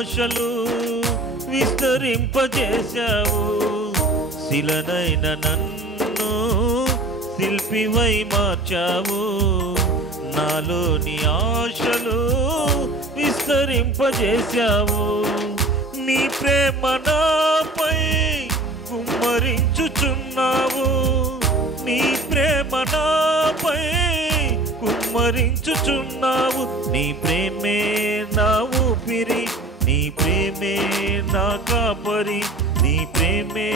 ఆశలు విస్తరింపజేశావు. శిలనైన నన్ను శిల్పివై మార్చావు. నాలోని ఆశలు విస్తరింపజేశావు. నీ ప్రేమ నాపై కుమ్మరించుచున్నావు. నీ ప్రేమ నాపై కుమ్మరించుచున్నావు. నీ ప్రేమే నా ఊపిరి, నీ ప్రేమే నా కాపరి. నీ ప్రేమే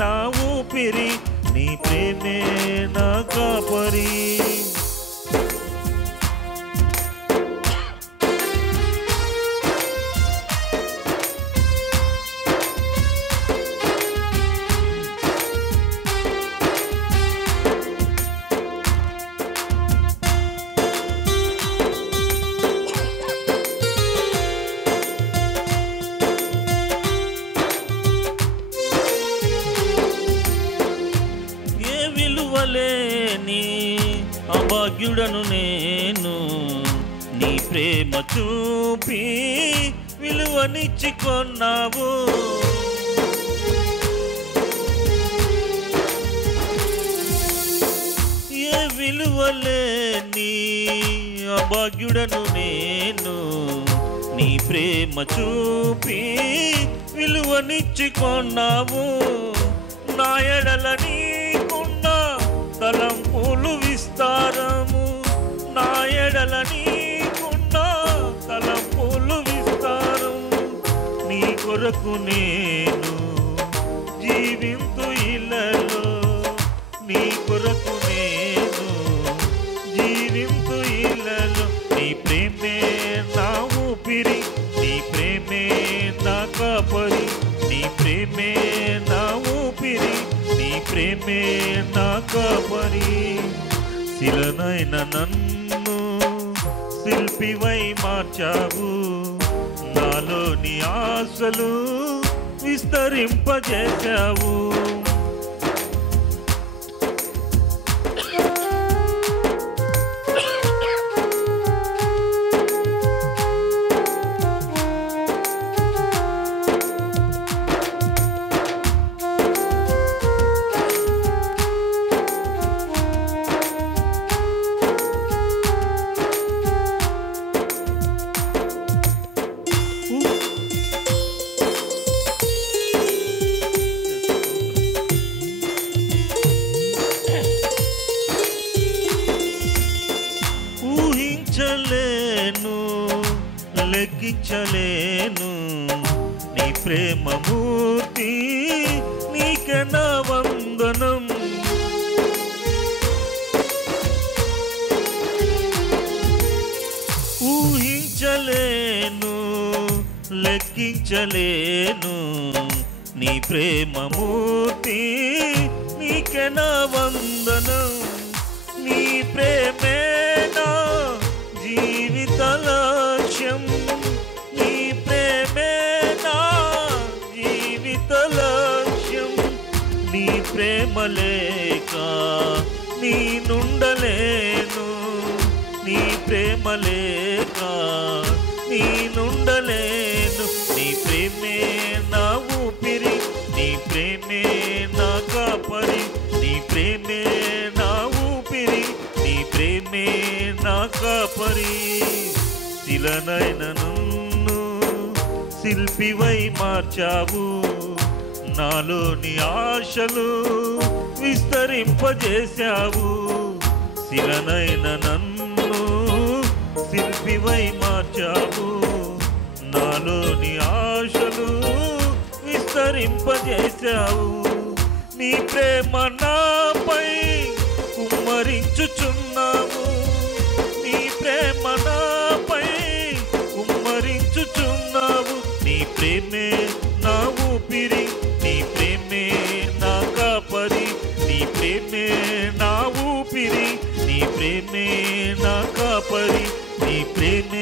నా ఊపిరి, నీ ప్రేమే నా కాపరి. విలువలేని అభాగ్యుడను నేను, నీ ప్రేమ చూపి విలువనిచ్చి కొన్నావు. ఏ విలువలేని అభాగ్యుడను నేను, నీ ప్రేమ చూపి విలువనిచ్చి కొన్నావు. నా ఎడల నీకున్న తలంపులు విస్తారము, నా ఎడల నీకున్న తలంపులు విస్తారము. నీ కొరకు నేను జీవింతు ఇళ్ళలో, నీ కొరకు నేను జీవింతు ఇళ్ళలో. నీ ప్రేమే నా ఊపిరి, నీ ప్రేమే నా కాపరి. నీ ప్రేమే నా ఊపిరి, నీ ప్రేమే నా కాపరి. శిలనైన నన్ను శిల్పివై మార్చావు. నాలోని ఆశలు విస్తరింపజేశావు. ఊహించలేను, లెక్కించలేను నీ ప్రేమ మూర్తి, నీకే నా వందనం. ఊహించలేను, లెక్కించలేను నీ ప్రేమ మూర్తి, నీకే నా వందనం. నీ ప్రేమే నా జీవిత లక్ష్యం, నీ ప్రేమే నా జీవిత లక్ష్యం. నీ ప్రేమ లేక నీ నుండలేను, నీ ప్రేమ లేక నీ నుండలేను. నీ ప్రేమే నా ఊపిరి, నీ ప్రేమే నా కాపరి. నీ ప్రేమే నా ఊపిరి, నీ ప్రేమే నా కాపరి. శిలనైన నన్ను శిల్పివై మార్చావు. నాలోని ఆశలు విస్తరింపజేశావు. శిలనైన నన్ను శిల్పివై మార్చావు. నాలోని ఆశలు విస్తరింపజేశావు. నీ ప్రేమ నాపై కుమ్మరించుచున్నావు. నీ ప్రేమ నాపై కుమ్మరించుచున్నావు. నీ ప్రేమే నా ఊపిరి, నీ ప్రేమే నా కాపరి. నీ ప్రేమే నా ఊపిరి, నీ ప్రేమే నా కాపరి. నీ ప్రేమే